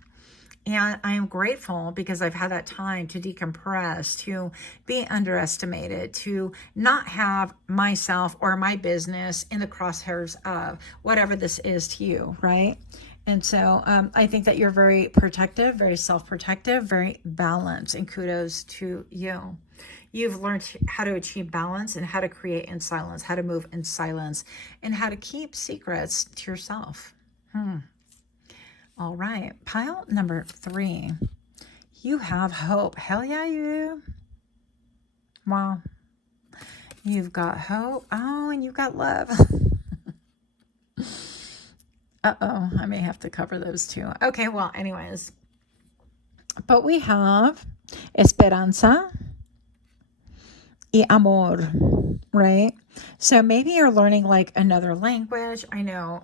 And I am grateful, because I've had that time to decompress, to be underestimated, to not have myself or my business in the crosshairs of whatever this is to you, right? And so I think that you're very protective, very self-protective, very balanced, and kudos to you. You've learned how to achieve balance, and how to create in silence, how to move in silence, and how to keep secrets to yourself. All right, pile number 3. You have hope. Hell yeah, you. Wow. You've got hope. Oh, and you've got love. Uh-oh, I may have to cover those too. Okay, well, anyways. But we have esperanza y amor, right? So maybe you're learning like another language. I know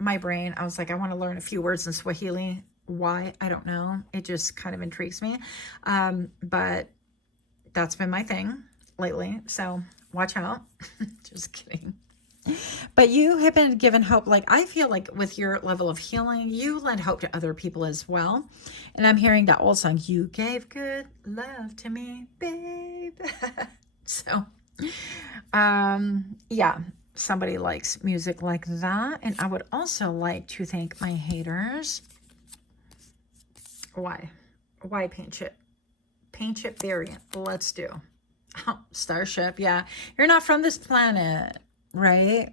my brain, I was like, I want to learn a few words in Swahili. Why? I don't know. It just kind of intrigues me. But that's been my thing lately. So watch out. Just kidding. But you have been given hope. Like, I feel like with your level of healing, you lend hope to other people as well. And I'm hearing that old song, you gave good love to me, babe. So, yeah, somebody likes music like that. And I would also like to thank my haters. Why paint chip? Paint chip variant. Let's do. Oh, Starship. Yeah. You're not from this planet, right?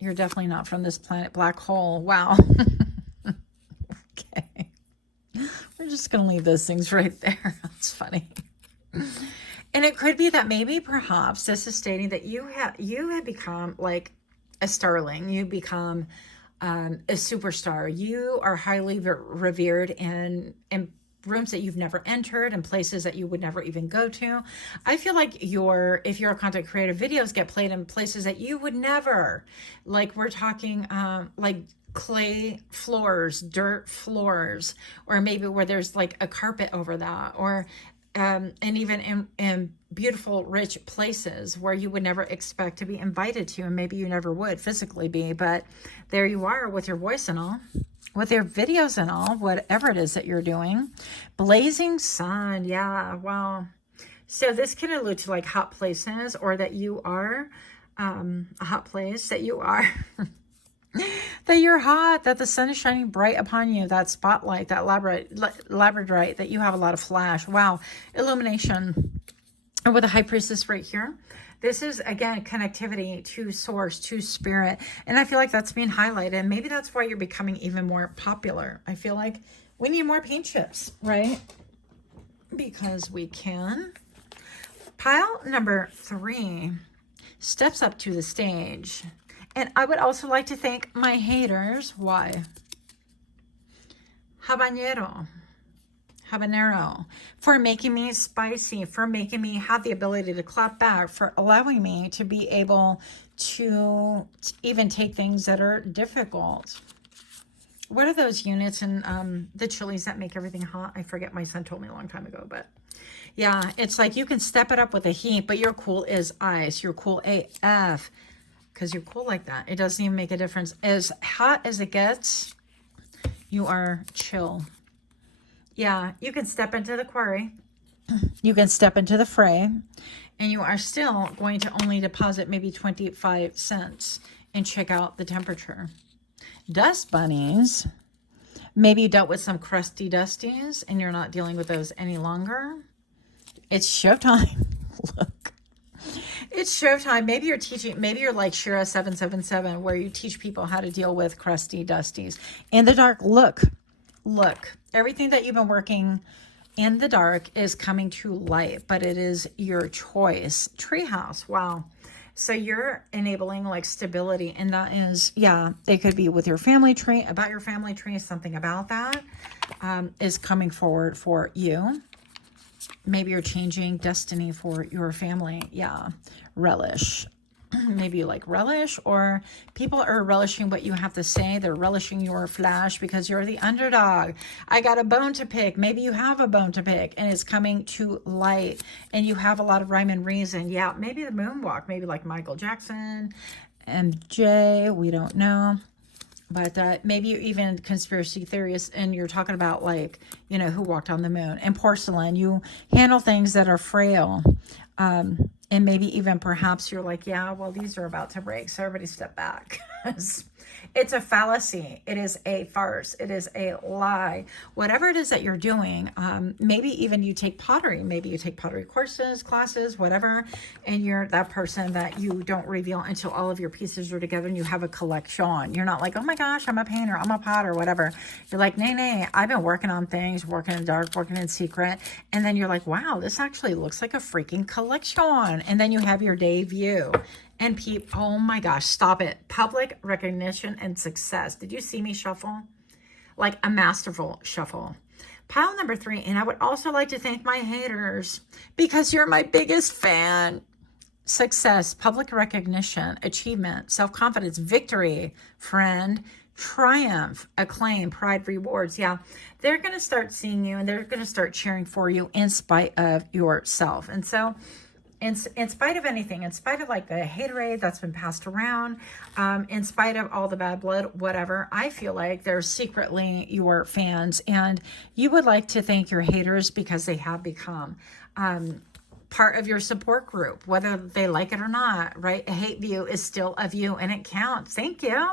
You're definitely not from this planet. Black hole. Wow. Okay. We're just going to leave those things right there. That's funny. And it could be that maybe perhaps this is stating that you have become like a starling. You become a superstar. You are highly revered in rooms that you've never entered and places that you would never even go to. I feel like if you're a content creator, videos get played in places that you would never. Like we're talking like clay floors, dirt floors, or maybe where there's like a carpet over that, or and even in beautiful, rich places where you would never expect to be invited to, and maybe you never would physically be, but there you are with your voice and all, with your videos and all, whatever it is that you're doing. Blazing sun, yeah, wow. So this can allude to like hot places, or that you are a hot place, that you are that you're hot, that the sun is shining bright upon you, that spotlight, that labradorite, that you have a lot of flash. Wow, illumination. And with a high priestess right here, this is, again, connectivity to source, to spirit. And I feel like that's being highlighted. And maybe that's why you're becoming even more popular. I feel like we need more paint chips, right? Because we can. Pile number 3 steps up to the stage. And I would also like to thank my haters. Why? Habanero, for making me spicy, for making me have the ability to clap back, for allowing me to be able to even take things that are difficult. What are those units in the chilies that make everything hot? I forget, my son told me a long time ago, but yeah, it's like you can step it up with the heat, but you're cool as ice. You're cool AF. Because you're cool like that. It doesn't even make a difference. As hot as it gets, you are chill. Yeah, you can step into the quarry. You can step into the fray. And you are still going to only deposit maybe 25 cents and check out the temperature. Dust bunnies. Maybe you dealt with some crusty dusties and you're not dealing with those any longer. It's showtime. Look. It's showtime. Maybe you're teaching, maybe you're like Shira 777, where you teach people how to deal with crusty dusties. In the dark, look, everything that you've been working in the dark is coming to light, but it is your choice. Treehouse, wow. So you're enabling like stability, and that is, yeah, it could be with your family tree, about your family tree, something about that is coming forward for you. Maybe you're changing destiny for your family. Yeah. Relish. Maybe you like relish, or people are relishing what you have to say. They're relishing your flash because you're the underdog. I got a bone to pick. Maybe you have a bone to pick and it's coming to light and you have a lot of rhyme and reason. Yeah. Maybe the moonwalk, maybe like Michael Jackson, MJ, we don't know. But maybe you're even conspiracy theorists and you're talking about like, you know, who walked on the moon. And porcelain, you handle things that are frail. And maybe even perhaps you're like, yeah, well, these are about to break. So everybody step back. It's a fallacy. It is a farce. It is a lie. Whatever it is that you're doing, maybe even you take pottery. Maybe you take pottery courses, classes, whatever, and you're that person that you don't reveal until all of your pieces are together and you have a collection. You're not like, oh my gosh, I'm a painter, I'm a potter, whatever. You're like, nay, I've been working on things, working in the dark, working in secret. And then you're like, wow, this actually looks like a freaking collection. And then you have your debut. And oh my gosh, stop it. Public recognition and success. Did you see me shuffle? Like a masterful shuffle. Pile number 3, and I would also like to thank my haters because you're my biggest fan. Success, public recognition, achievement, self-confidence, victory, friend, triumph, acclaim, pride, rewards. Yeah, they're going to start seeing you and they're going to start cheering for you in spite of yourself. And so in spite of anything, in spite of like the haterade that's been passed around, in spite of all the bad blood, whatever, I feel like they're secretly your fans and you would like to thank your haters because they have become part of your support group, whether they like it or not, right? A hate view is still a view and it counts. Thank you.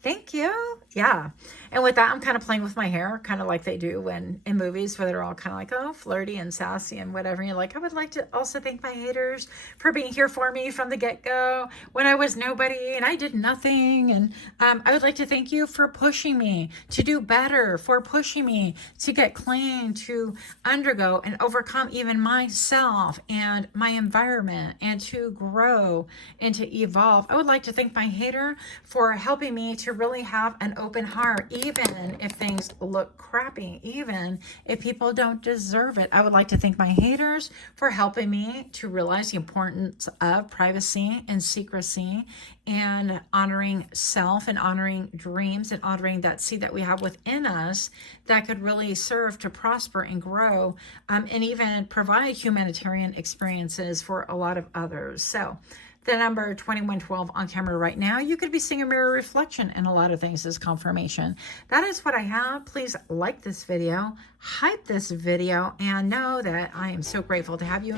Thank you. Yeah. And with that, I'm kind of playing with my hair, kind of like they do when in movies where they're all kind of like, oh, flirty and sassy and whatever. And you're like, I would like to also thank my haters for being here for me from the get-go when I was nobody and I did nothing. And I would like to thank you for pushing me to do better, for pushing me to get clean, to undergo and overcome even myself and my environment and to grow and to evolve. I would like to thank my hater for helping me to really have an open heart, even if things look crappy, even if people don't deserve it. I would like to thank my haters for helping me to realize the importance of privacy and secrecy and honoring self and honoring dreams and honoring that seed that we have within us that could really serve to prosper and grow, and even provide humanitarian experiences for a lot of others. So the number 2112 on camera right now, you could be seeing a mirror reflection in a lot of things as confirmation. That is what I have. Please like this video, hype this video, and know that I am so grateful to have you.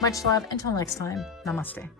Much love. Until next time, namaste.